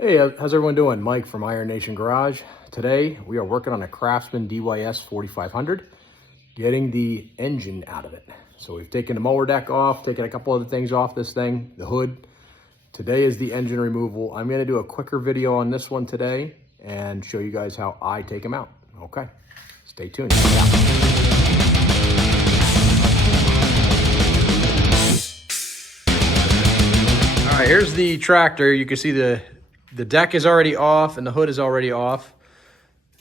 Hey, how's everyone doing? Mike from Iron Nation Garage. Today we are working on a Craftsman DYS4500, getting the engine out of it. So we've taken the mower deck off, taken a couple other things off this thing, the hood. Today is the engine removal. I'm going to do a quicker video on this one today and show you guys how I take them out. Okay, stay tuned. All right, here's the tractor. You can see the deck is already off and the hood is already off.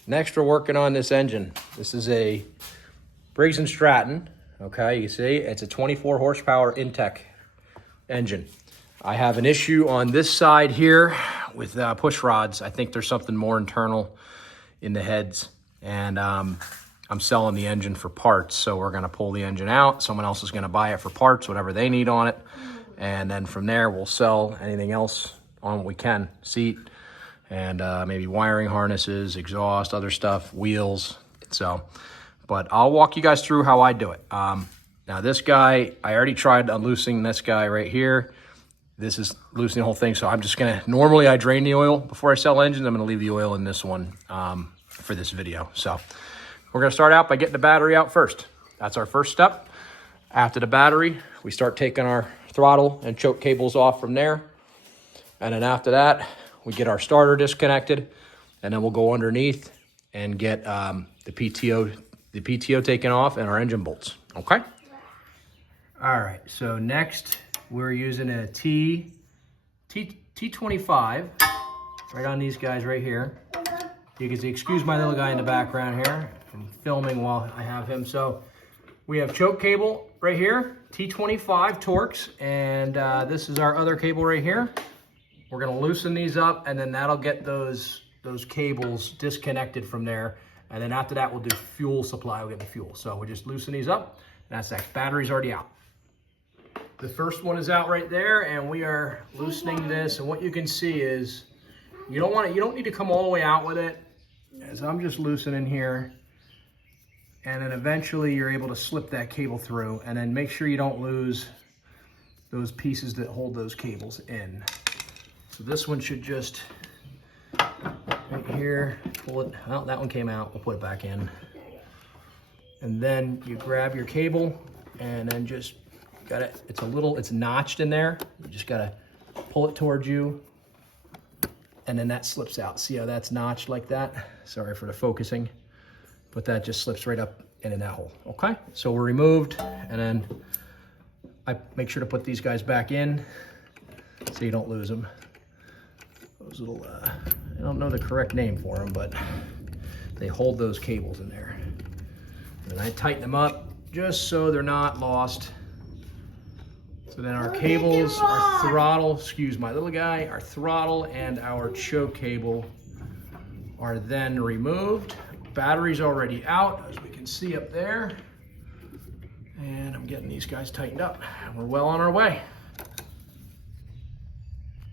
Next, we're working on this engine. This is a Briggs Stratton. Okay, you see, it's a 24 horsepower Intek engine. I have an issue on this side here with push rods. I think there's something more internal in the heads, and I'm selling the engine for parts. So we're gonna pull the engine out. Someone else is gonna buy it for parts, whatever they need on it. And then from there, we'll sell anything else on what we can, seat, and maybe wiring harnesses, exhaust, other stuff, wheels. So, but I'll walk you guys through how I do it. Now this guy, I already tried unloosening this guy right here. This is loosening the whole thing. So I'm just gonna, normally I drain the oil before I sell engines. I'm gonna leave the oil in this one for this video. So we're gonna start out by getting the battery out first. That's our first step. After the battery, we start taking our throttle and choke cables off from there. And then after that, we get our starter disconnected, and then we'll go underneath and get the PTO taken off and our engine bolts, okay? All right, so next we're using a T25 right on these guys right here. You can see, excuse my little guy in the background here. I'm filming while I have him. So we have choke cable right here, T25 Torx, and this is our other cable right here. We're gonna loosen these up, and then that'll get those cables disconnected from there. And then after that, we'll do fuel supply, we'll get the fuel. So we just loosen these up, and that's that. Battery's already out. The first one is out right there, and we are loosening this. And what you can see is, you don't need to come all the way out with it, as I'm just loosening here. And then eventually you're able to slip that cable through, and then make sure you don't lose those pieces that hold those cables in. So this one should just, right here, pull it, well, that one came out, we'll put it back in. And then you grab your cable, and then just got it, it's notched in there. You just gotta pull it towards you, and then that slips out. See how that's notched like that? Sorry for the focusing, but that just slips right up in that hole, okay? So we're removed, and then I make sure to put these guys back in so you don't lose them. Those little, I don't know the correct name for them, but they hold those cables in there. And I tighten them up just so they're not lost. So then our cables, our throttle, excuse my little guy, our throttle and our choke cable are then removed. Battery's already out, as we can see up there. And I'm getting these guys tightened up. We're well on our way.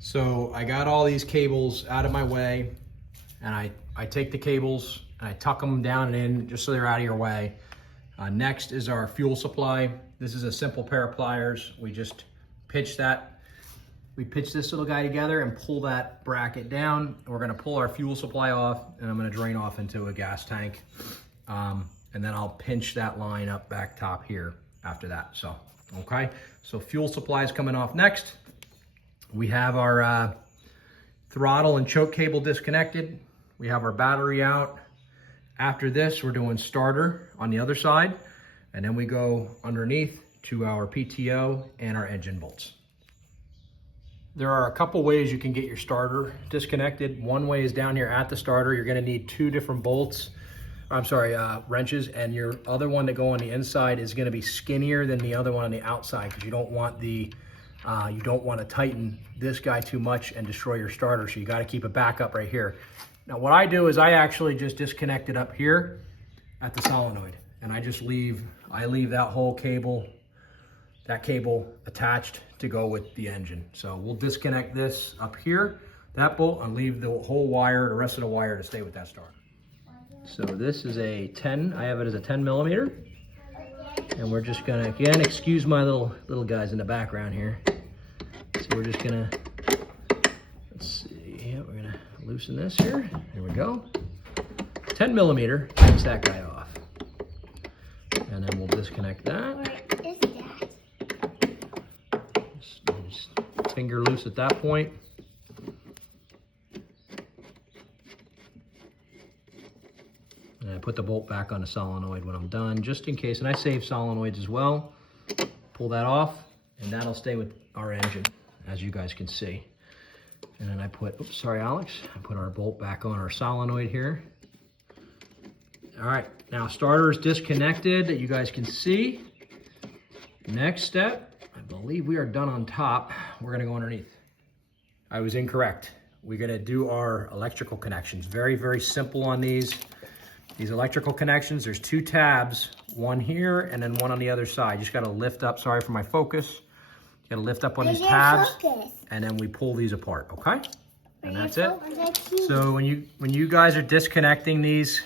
So I got all these cables out of my way, and I take the cables and I tuck them down and in just so they're out of your way. Next is our fuel supply. This is a simple pair of pliers. We just pitch that. We pitch this little guy together and pull that bracket down. We're gonna pull our fuel supply off, and I'm gonna drain off into a gas tank. And then I'll pinch that line up back top here after that, so, okay? So fuel supply is coming off next. We have our throttle and choke cable disconnected. We have our battery out. After this, we're doing starter on the other side, and then we go underneath to our PTO and our engine bolts. There are a couple ways you can get your starter disconnected. One way is down here at the starter. You're gonna need two different bolts. I'm sorry, wrenches, and your other one that go on the inside is gonna be skinnier than the other one on the outside, because you don't want to tighten this guy too much and destroy your starter, so you got to keep a backup right here. Now what I do is I actually just disconnect it up here at the solenoid, and I leave that whole cable, that cable attached to go with the engine. So we'll disconnect this up here, that bolt, and leave the whole wire, the rest of the wire, to stay with that starter. So this is a 10, I have it as a 10 millimeter. And we're just gonna, again, excuse my little guys in the background here. So we're just gonna, let's see, yeah, we're loosen this here. There we go. 10 millimeter takes that guy off. And then we'll disconnect that. What is that? Just finger loose at that point. And I put the bolt back on the solenoid when I'm done, just in case. And I save solenoids as well. Pull that off, and that'll stay with our engine, as you guys can see. And then I put, oops, sorry, Alex. I put our bolt back on our solenoid here. All right, now starter is disconnected, that you guys can see. Next step, I believe we are done on top. We're gonna go underneath. I was incorrect. We're gonna do our electrical connections. Very, very simple on these. These electrical connections, there's 2 tabs, one here and then one on the other side. You just gotta lift up, sorry for my focus. You gotta lift up on these tabs, and then we pull these apart, okay? And that's it. So when you guys are disconnecting these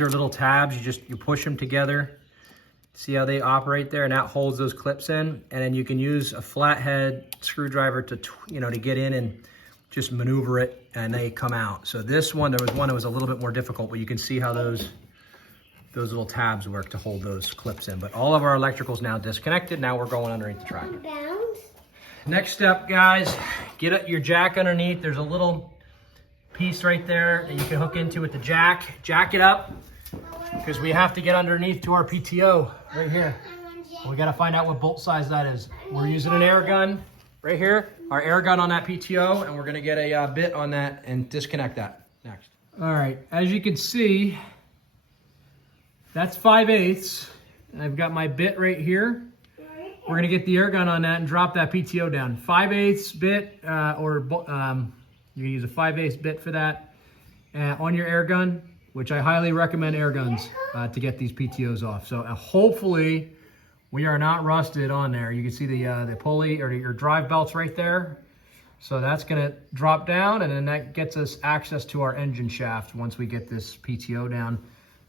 are little tabs. You push them together. See how they operate there, and that holds those clips in. And then you can use a flathead screwdriver to to get in and just maneuver it, and they come out. So this one, there was one that was a little bit more difficult, but you can see how those little tabs work to hold those clips in. But all of our electrical's now disconnected. Now we're going underneath the tractor. Next step, guys, get your jack underneath. There's a little piece right there that you can hook into with the jack. Jack it up, because we have to get underneath to our PTO right here. We got to find out what bolt size that is. We're using an air gun right here, our air gun on that PTO, and we're going to get a bit on that and disconnect that next. All right, as you can see, that's 5/8. I've got my bit right here. We're gonna get the air gun on that and drop that PTO down. 5/8 bit, or you can use a 5/8 bit for that on your air gun, which I highly recommend air guns to get these PTOs off. So hopefully we are not rusted on there. You can see the pulley or your drive belts right there. So that's gonna drop down, and then that gets us access to our engine shaft once we get this PTO down.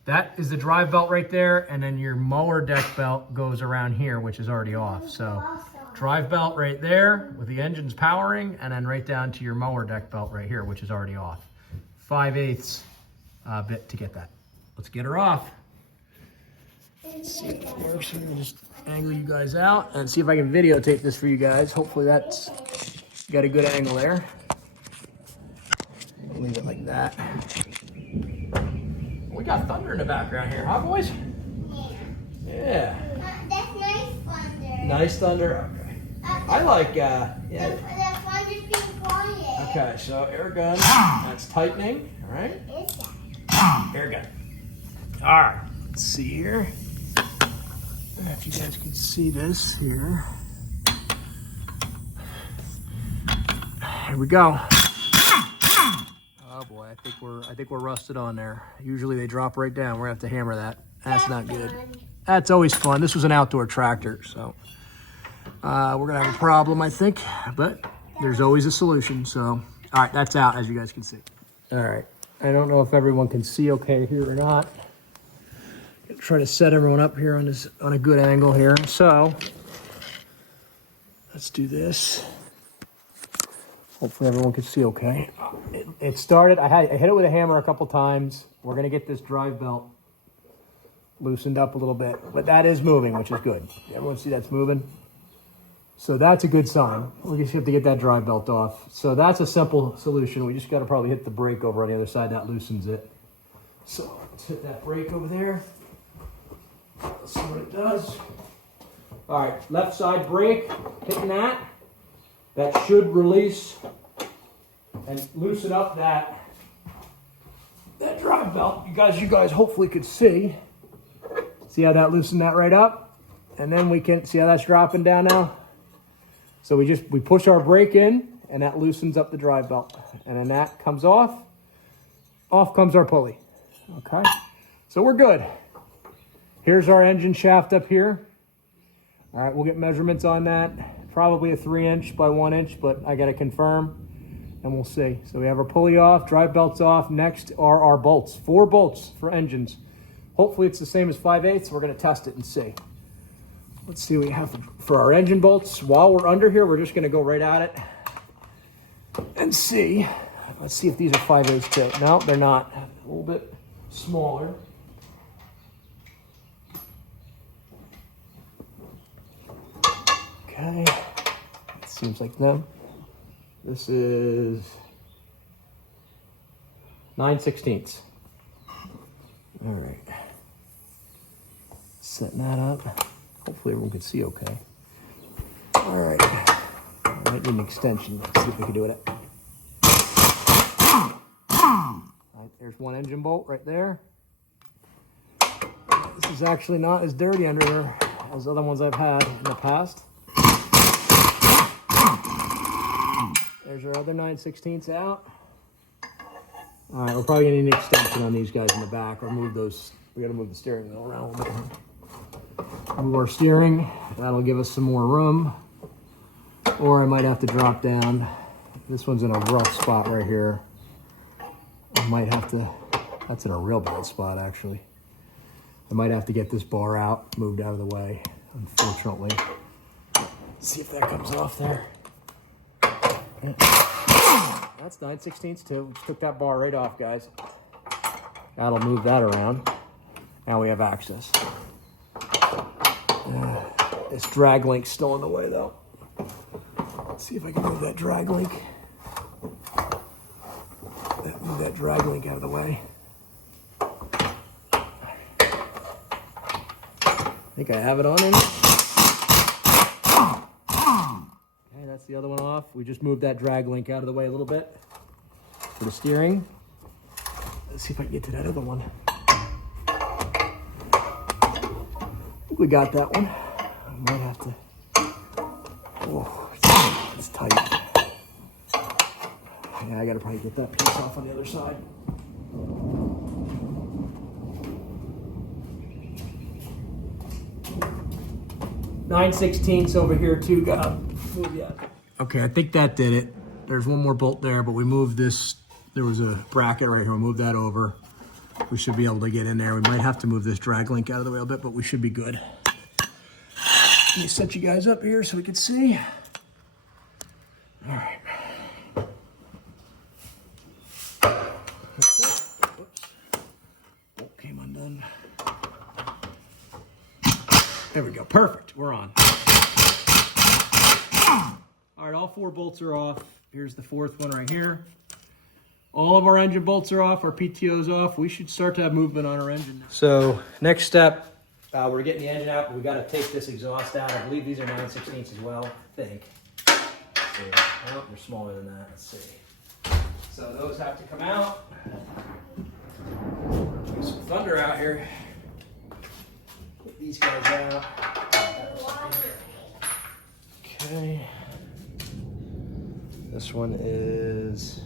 That is the drive belt right there, and then your mower deck belt goes around here, which is already off. So drive belt right there with the engines powering, and then right down to your mower deck belt right here, which is already off. 5/8 bit to get that. Let's get her off. Let's see if it works. I'm gonna just angle you guys out and see if I can videotape this for you guys. Hopefully that's got a good angle there. Leave it like that. We got thunder in the background here, huh, boys? Yeah. That's nice thunder. Nice thunder. Okay. I like. Yeah. The thunder's being quiet. Okay, so air gun. That's tightening. All right. What is that? Air gun. All right. Let's see here. If you guys can see this here. Here we go. Oh boy, I think we're rusted on there. Usually they drop right down. We're gonna have to hammer that. That's not good. That's always fun. This was an outdoor tractor, so we're gonna have a problem, I think, but there's always a solution. So, all right, that's out, as you guys can see. All right, I don't know if everyone can see okay here or not. Try to set everyone up here on a good angle here. So let's do this. Hopefully everyone can see okay. It started, I hit it with a hammer a couple times. We're gonna get this drive belt loosened up a little bit, but that is moving, which is good. Everyone see that's moving? So that's a good sign. We just have to get that drive belt off. So that's a simple solution. We just gotta probably hit the brake over on the other side. That loosens it. So let's hit that brake over there. Let's see what it does. All right, left side brake, hitting that. That should release and loosen up that drive belt. You guys hopefully could see. See how that loosened that right up? And then we can see how that's dropping down now. So we push our brake in, and that loosens up the drive belt. And then that comes off. Off comes our pulley. Okay, so we're good. Here's our engine shaft up here. All right, we'll get measurements on that. Probably a 3" by 1", but I gotta confirm, and we'll see. So we have our pulley off, drive belts off. Next are our bolts. 4 bolts for engines. Hopefully it's the same as 5/8. We're gonna test it and see. Let's see what we have for our engine bolts. While we're under here, we're just gonna go right at it and see. Let's see if these are 5/8 too. No, they're not. A little bit smaller. Okay, it seems like them. This is 9/16. All right, setting that up. Hopefully everyone can see okay. All right, I might need an extension. Let's see if we can do it. All right, there's one engine bolt right there. This is actually not as dirty under there as other ones I've had in the past. There's our other 9/16 out. All right, we're probably gonna need an extension on these guys in the back, or move those. We gotta move the steering wheel around a little bit. Move our steering. That'll give us some more room. Or I might have to drop down. This one's in a rough spot right here. I might have to. That's in a real bad spot actually. I might have to get this bar out, moved out of the way. Unfortunately. Let's see if that comes off there. That's 9/16 too. Just took that bar right off, guys. That'll move that around. Now we have access. This drag link's still in the way though. Let's see if I can move that drag link. Move that drag link out of the way. I think I have it on in. Okay, that's the other one off. We just moved that drag link out of the way a little bit for the steering. Let's see if I can get to that other one. I think we got that one. I might have to. Oh, it's tight. Yeah, I gotta probably get that piece off on the other side. (9/16) over here too, Okay, I think that did it. There's one more bolt there, but we moved this. There was a bracket right here. We'll move that over. We should be able to get in there. We might have to move this drag link out of the way a bit, but we should be good. Let me set you guys up here so we can see. All right. Oops. Bolt came undone. There we go. Perfect. We're on. All right, all 4 bolts are off. Here's the 4th one right here. All of our engine bolts are off. Our PTO's off. We should start to have movement on our engine now. So next step, we're getting the engine out. We got to take this exhaust out. I believe these are 9/16 as well. I think. Let's see. Oh, they're smaller than that. Let's see. So those have to come out. There's some thunder out here. Get these guys out. Okay. This one is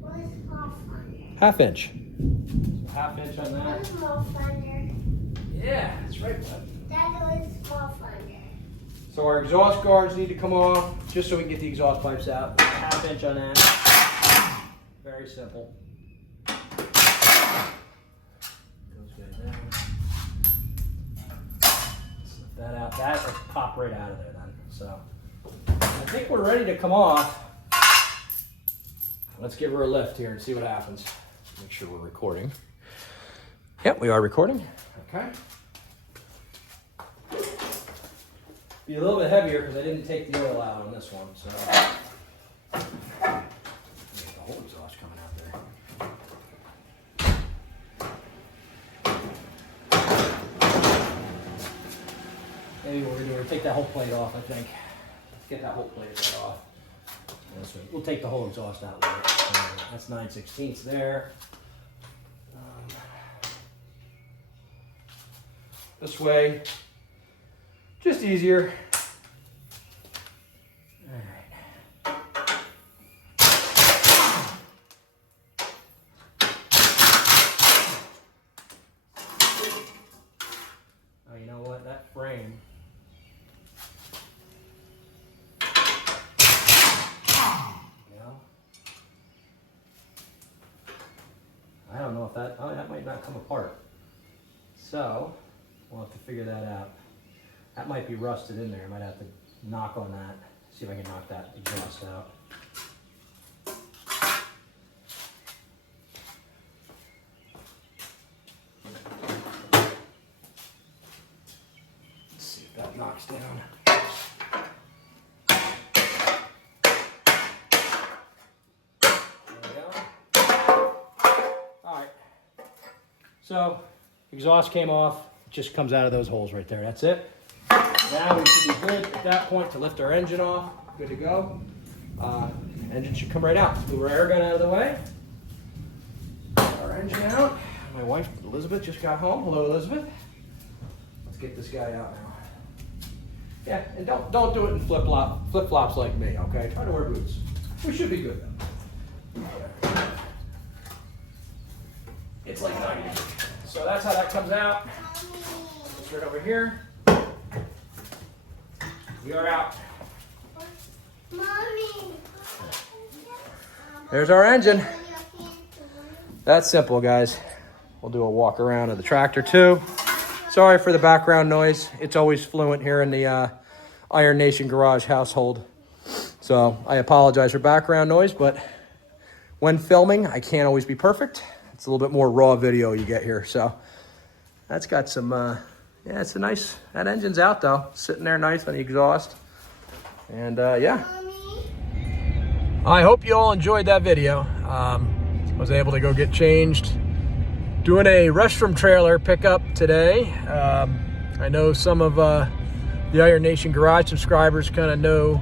What is small thunder? 1/2 inch. 1/2 inch on What that. is small thunder? Yeah, that's right, bud. That was small thunder. So our exhaust guards need to come off just so we can get the exhaust pipes out. 1/2 inch on that. Very simple. Those guys out. Slip that out. That will pop right out of there then. So I think we're ready to come off. Let's give her a lift here and see what happens. Make sure we're recording. Yep, we are recording. Okay. Be a little bit heavier because I didn't take the oil out on this one, so. Get the whole exhaust coming out there. Maybe what we're gonna do is take that whole plate off, I think. Let's get that whole plate right off. We'll take the whole exhaust out later. That's 9/16 there. This way, just easier. All right. Oh, you know what? That frame. I don't know if that, oh, that might not come apart. So, we'll have to figure that out. That might be rusted in there. I might have to knock on that, see if I can knock that exhaust out. knocks down. There we go. All right. So exhaust came off. It just comes out of those holes right there. That's it. Now we should be good at that point to lift our engine off. Good to go. Engine should come right out. Move our air gun out of the way. Our engine out. My wife Elizabeth just got home. Hello, Elizabeth. Let's get this guy out now. Yeah, and don't do it in flip flops like me. Okay, try to wear boots. We should be good though. It's like 90 degrees. So that's how that comes out. It's right over here. We are out. Mommy. There's our engine. That's simple, guys. We'll do a walk around of the tractor too. Sorry for the background noise. It's always fluent here in the Iron Nation Garage household. So I apologize for background noise, but when filming, I can't always be perfect. It's a little bit more raw video you get here. So that's got some, yeah, it's a nice, that engine's out though. Sitting there nice on the exhaust. And yeah. I hope you all enjoyed that video. Was able to go get changed. Doing a restroom trailer pickup today. I know some of the Iron Nation Garage subscribers kind of know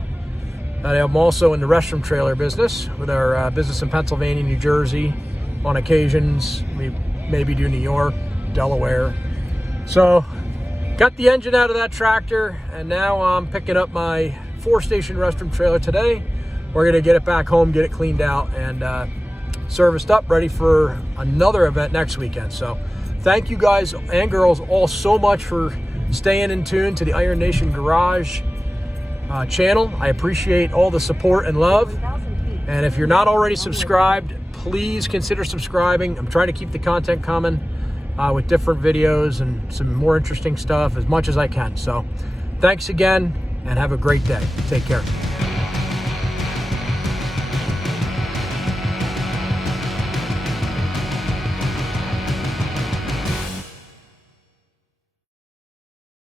that I'm also in the restroom trailer business with our business in Pennsylvania, New Jersey. On occasions, we maybe do New York, Delaware. So, got the engine out of that tractor, and now I'm picking up my 4-station restroom trailer today. We're gonna get it back home, get it cleaned out, and serviced up, ready for another event next weekend. So thank you guys and girls all so much for staying in tune to the Iron Nation Garage channel. I appreciate all the support and love. And if you're not already subscribed, please consider subscribing. I'm trying to keep the content coming with different videos and some more interesting stuff as much as I can. So thanks again and have a great day. Take care.